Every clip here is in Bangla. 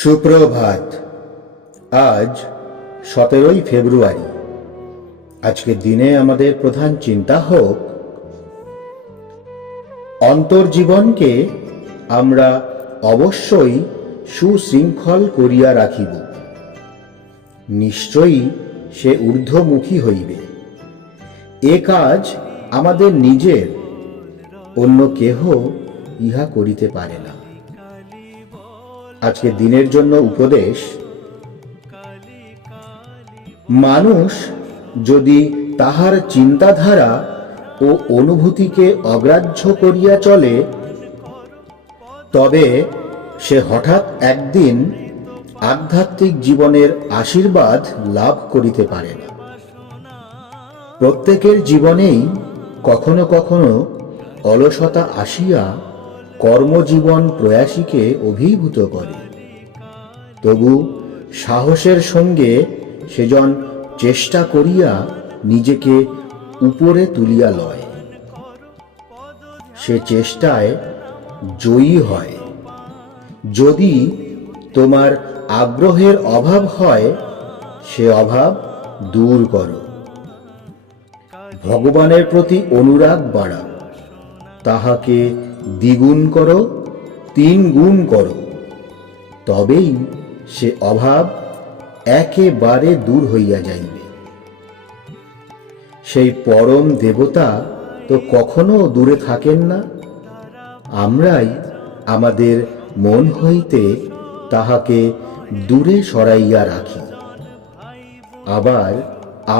সুপ্রভাত। আজ 17ই ফেব্রুয়ারি। আজকের দিনে আমাদের প্রধান চিন্তা হোক, অন্তর্জীবনকে আমরা অবশ্যই সুশৃঙ্খল করিয়া রাখিব। নিশ্চয়ই সে ঊর্ধ্বমুখী হইবে। এ কাজ আমাদের নিজের, অন্য কেহ ইহা করিতে পারে না। আজকের দিনের জন্য উপদেশ, মানুষ যদি তাহার চিন্তাধারা ও অনুভূতিকে অগ্রাহ্য করিয়া চলে, তবে সে হঠাৎ একদিন আধ্যাত্মিক জীবনের আশীর্বাদ লাভ করিতে পারে না। প্রত্যেকের জীবনেই কখনো কখনো অলসতা আসিয়া কর্মজীবন প্রয়াসীকে অভিভূত করে। তবু সাহসের সঙ্গে সেজন চেষ্টা করিয়া নিজেকে উপরে তুলিয়া লয়। সে চেষ্টায় জয়ী হয়। যদি তোমার আগ্রহের অভাব হয়, সে অভাব দূর করো। ভগবানের প্রতি অনুরাগ বাড়াও, তাহাকে দ্বিগুণ করো, 3 গুণ করো, তবেই সে অভাব একেবারে দূর হইয়া যাইবে। সেই পরম দেবতা তো কখনো দূরে থাকেন না। আমরাই আমাদের মন হইতে তাহাকে দূরে সরাইয়া রাখি। আবার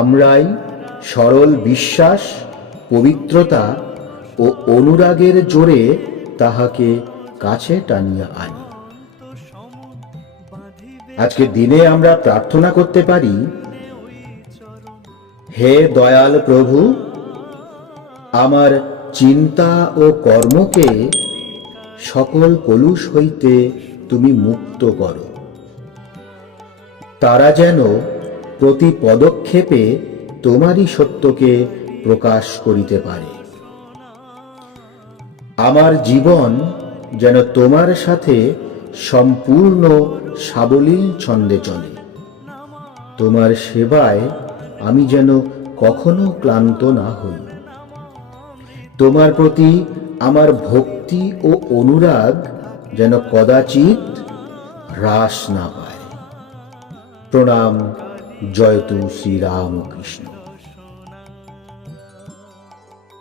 আমরাই সরল বিশ্বাস, পবিত্রতা ও অনুরাগের জোরে তাহাকে কাছে টানিয়া আনি। আজকের দিনে আমরা প্রার্থনা করতে পারি, হে দয়াল প্রভু, আমার চিন্তা ও কর্মকে সকল কলুষ হইতে তুমি মুক্ত করো। তারা যেন প্রতি পদক্ষেপে তোমারই সত্যকে প্রকাশ করিতে পারে। আমার জীবন যেন তোমার সাথে সম্পূর্ণ সাবলীল ছন্দে চলে। তোমার সেবায় আমি যেন কখনো ক্লান্ত না হই। তোমার প্রতি আমার ভক্তি ও অনুরাগ যেন কদাচিৎ হ্রাস না পায়। প্রণাম। জয়তু শ্রীরামকৃষ্ণ।